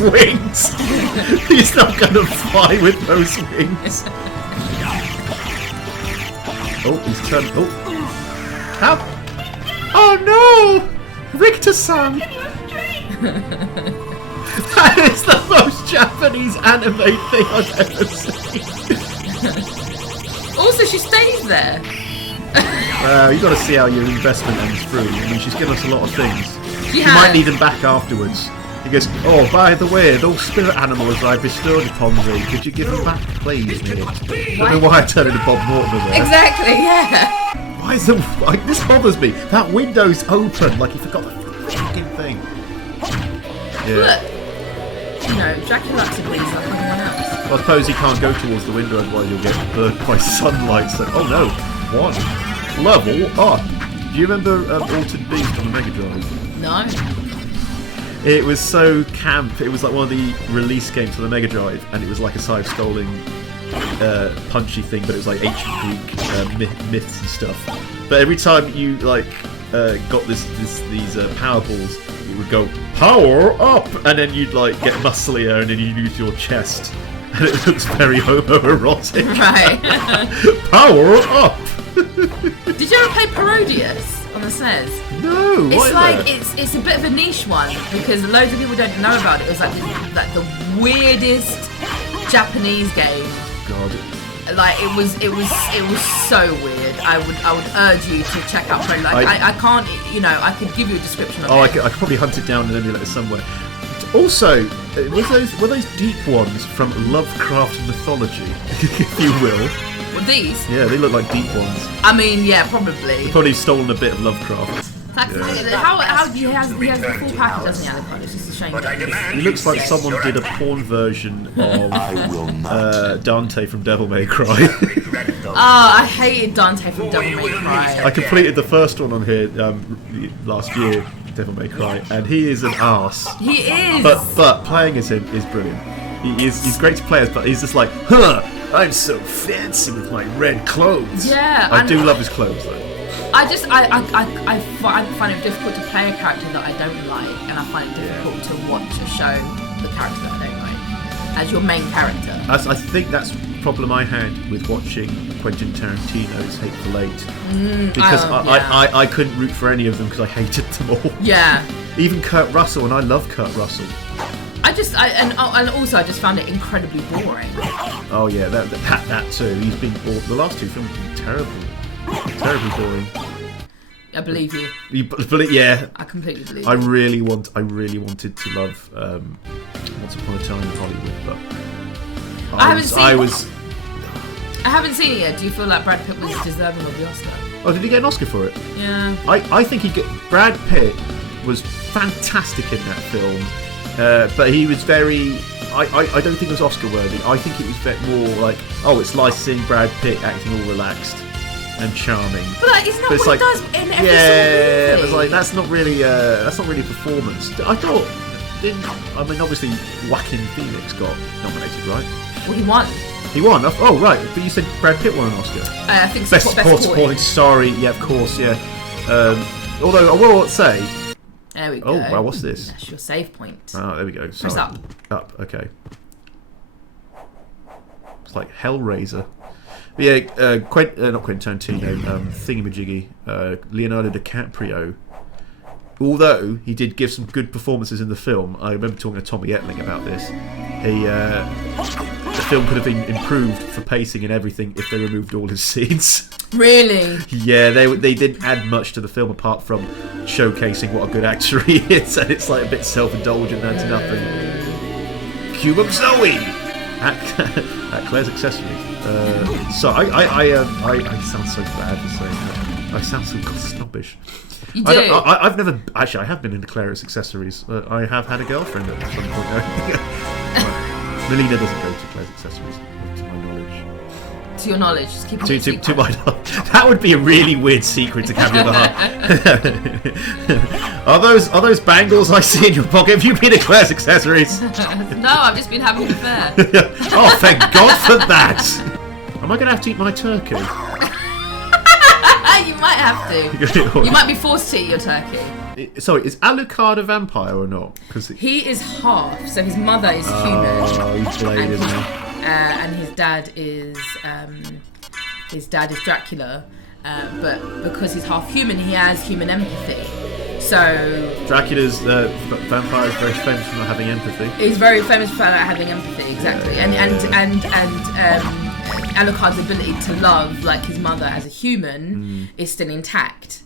those wings. He's not going to fly with those wings. Oh, he's turned. Oh, how? Oh no, Richter-san. That is the most Japanese anime thing I've ever seen. Also, she stays there. You got to see how your investment ends through. I mean, she's given us a lot of things. She might need them back afterwards. He goes, oh, by the way, those spirit animals I bestowed upon thee, could you give them back, please, mate? I don't know why I turned into Bob Mortimer there. Exactly, yeah. Why is this bothers me. That window's open, like he forgot the fucking thing. Yeah. Look. You know, Dracula agrees like everyone else. Well, I suppose he can't go towards the window, otherwise you'll get burned by sunlight. So, oh no, one level up. Do you remember Altered Beast on the Mega Drive? No. It was so camp. It was like one of the release games for the Mega Drive, and it was like a side-scrolling, punchy thing, but it was like ancient Greek myths and stuff. But every time you like got these power balls, it would go power up, and then you'd like get musclier, and then you'd use your chest, and it looks very homoerotic. Right. Power up. Did you ever play Parodius on the SNES? No. It's a bit of a niche one because loads of people don't know about it. It was like the weirdest Japanese game. God. Like it was so weird. I would urge you to check out Parodius. I can't, you know, I could give you a description of it. I could probably hunt it down and emulate it somewhere. Also, were those deep ones from Lovecraft mythology, if you will? Well, these? Yeah, they look like deep ones. I mean, yeah, probably. They've probably stolen a bit of Lovecraft. How he has the full package, doesn't he? It's just a shame. He looks like someone did a porn version of Dante from Devil May Cry. Oh, I hated Dante from Devil May Cry. I completed the first one on here last year, Devil May Cry, and he is an arse. He is. But playing as him is brilliant. He's great to play as, but he's just like, huh, I'm so fancy with my red clothes. Yeah. I do love his clothes though. I find it difficult to play a character that I don't like, and I find it difficult to watch a show the character that I don't like as your main character. I think that's the problem I had with watching Quentin Tarantino's Hateful Eight, because I couldn't root for any of them because I hated them all. Yeah. Even Kurt Russell, and I love Kurt Russell. And also I just found it incredibly boring. Oh yeah, that too. He's been bored. The last two films have been terribly boring. I believe you. Yeah. I completely believe I really wanted to love Once Upon a Time in Hollywood, but I haven't seen it yet. Do you feel like Brad Pitt was deserving of the Oscar? Oh, did he get an Oscar for it? Yeah. I think Brad Pitt was fantastic in that film. But he was very... I don't think it was Oscar worthy. I think it was a bit more like, oh, it's nice seeing Brad Pitt acting all relaxed and charming. But isn't that what he does in every single movie? It's like that's not really a performance. I thought, obviously Joaquin Phoenix got nominated, right? Well, he won. He won. Oh, right. But you said Brad Pitt won an Oscar. I think best supporting. Sorry. Yeah, of course. Yeah. Although I will say. There we go. Oh, wow, what's this? That's your save point. Oh, there we go. Press up. Up, okay. It's like Hellraiser. But yeah, not Quentin Tarantino, thingamajiggy, Leonardo DiCaprio. Although he did give some good performances in the film, I remember talking to Tommy Etling about this. The film could have been improved for pacing and everything if they removed all his scenes. Really? Yeah, they didn't add much to the film apart from showcasing what a good actor he is, and it's like a bit self-indulgent and to nothing. Cube of Zoe at Claire's Accessories. So I sound so bad for saying that. I sound so snobbish. You do. I've never actually. I have been into Claire's Accessories. I have had a girlfriend at some point. Melina doesn't go to Claire's Accessories, to my knowledge. To your knowledge, just keep it secret. To my knowledge. That would be a really weird secret to carry in the heart. Are those bangles I see in your pocket? Have you been to Claire's Accessories? No, I've just been having an affair. Oh, thank God for that! Am I going to have to eat my turkey? You might have to. You might be forced to eat your turkey. Sorry, is Alucard a vampire or not? Because he is half. So his mother is human. Oh, he's Blade, isn't he? And his dad is Dracula. But because he's half human, he has human empathy. So Dracula's vampire is very famous for not having empathy. He's very famous for not having empathy, exactly. And Alucard's ability to love, like his mother as a human, is still intact.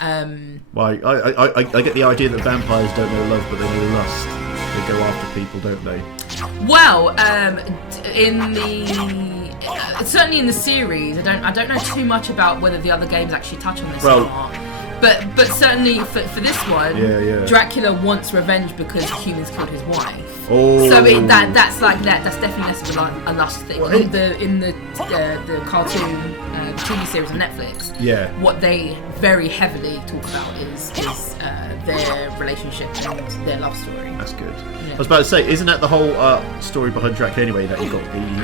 Well, I get the idea that vampires don't know love, but they know lust. They go after people, don't they? Well, in the certainly in the series, I don't know too much about whether the other games actually touch on this or not. But certainly for this one, Dracula wants revenge because humans killed his wife. Oh. So that's definitely less of a lust thing. Well, in the cartoon, the TV series on Netflix, what they very heavily talk about is their relationship and their love story. That's good. Yeah. I was about to say, isn't that the whole story behind Dracula anyway? That he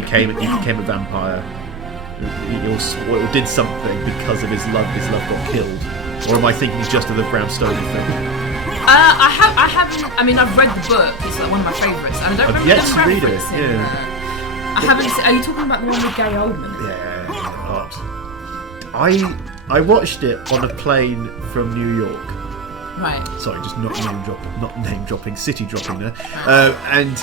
became a vampire. He did something because of his love. His love got killed. Or am I thinking just of the Bram Stoker thing? I haven't. I mean, I've read the book. It's like one of my favourites. And I don't remember the read it. I haven't. Are you talking about the one with Gary Oldman? Yeah. I watched it on a plane from New York. Right. Sorry, just not name dropping, city dropping there. And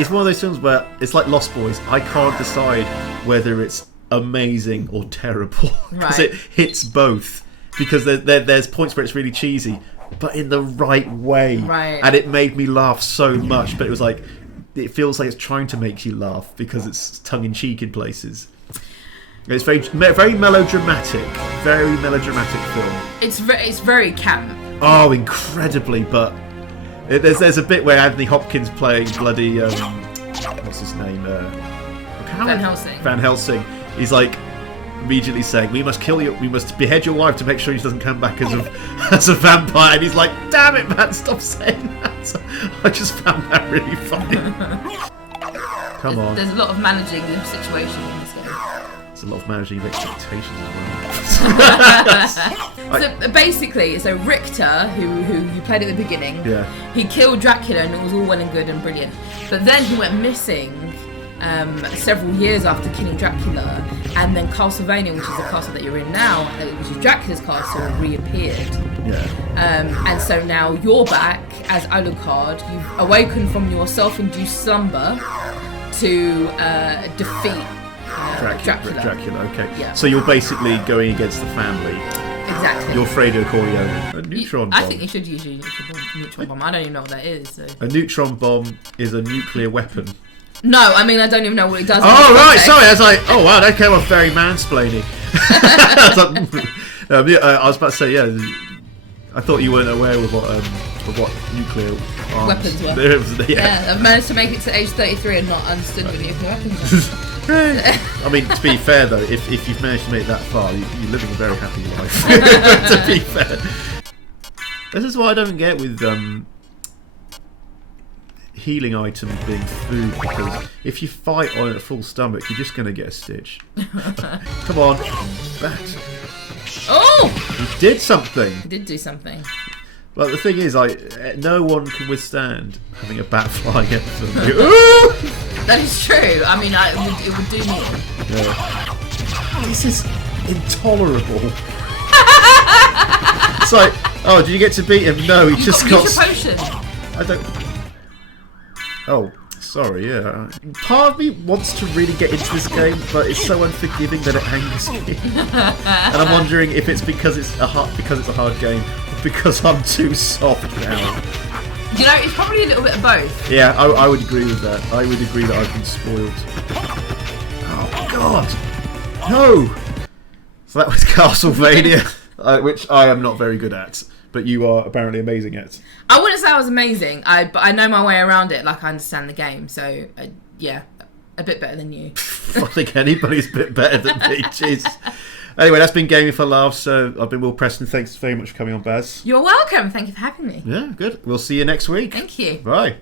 it's one of those films where it's like Lost Boys. I can't decide whether it's amazing or terrible because it hits both, because there's points where it's really cheesy but in the right way, and it made me laugh so much, but it feels like it's trying to make you laugh because it's tongue-in-cheek in places. It's very melodramatic film. It's very camp. Oh, incredibly. But there's a bit where Anthony Hopkins playing bloody what's his name, Van Helsing. He's like immediately saying, "We must kill you. We must behead your wife to make sure she doesn't come back as a vampire." And he's like, "Damn it, man! Stop saying that." I just found that really funny. Come on. There's a lot of managing the situation in this game. There's a lot of managing of expectations as well. So basically, Richter, who you played at the beginning, he killed Dracula, and it was all well and good and brilliant. But then he went missing. Several years after killing Dracula, and then Castlevania, which is the castle that you're in now, which is Dracula's castle, reappeared. And so now you're back as Alucard. You've awakened from your self-induced slumber to defeat Dracula. Okay. Yeah. So you're basically going against the family. Exactly. You're Fredo Corleone. A neutron bomb. I think you should use a neutron bomb. I don't even know what that is. So. A neutron bomb is a nuclear weapon. No, I mean, I don't even know what it does. Oh, right, sorry. I was like, oh, wow, that came off very mansplaining. I was about to say, yeah, I thought you weren't aware of what nuclear weapons were. Yeah, I've managed to make it to age 33 and not understood what nuclear weapons are. I mean, to be fair, though, if you've managed to make it that far, you're living a very happy life, to be fair. This is what I don't get with healing items being food, because if you fight on it at full stomach, you're just going to get a stitch. Come on, bat. Oh! He did something. He did do something. But the thing is, no one can withstand having a bat flying at them. That is true. I mean, it would do me. Yeah. This is intolerable. It's like, oh, did you get to beat him? No, he just got. Use your potion. I don't. Oh, sorry. Yeah. Part of me wants to really get into this game, but it's so unforgiving that it angers me. And I'm wondering if it's because it's a hard game, or because I'm too soft now. You know, it's probably a little bit of both. Yeah, I would agree with that. I would agree that I've been spoiled. Oh God, no! So that was Castlevania, which I am not very good at, but you are apparently amazing at. I wouldn't say I was amazing, but I know my way around it. Like, I understand the game, so yeah, a bit better than you. I think anybody's a bit better than me. Jeez. Anyway, that's been Gaming for Laughs. I've been Will Preston. Thanks very much for coming on, Baz. You're welcome. Thank you for having me. Yeah, good. We'll see you next week. Thank you. Bye.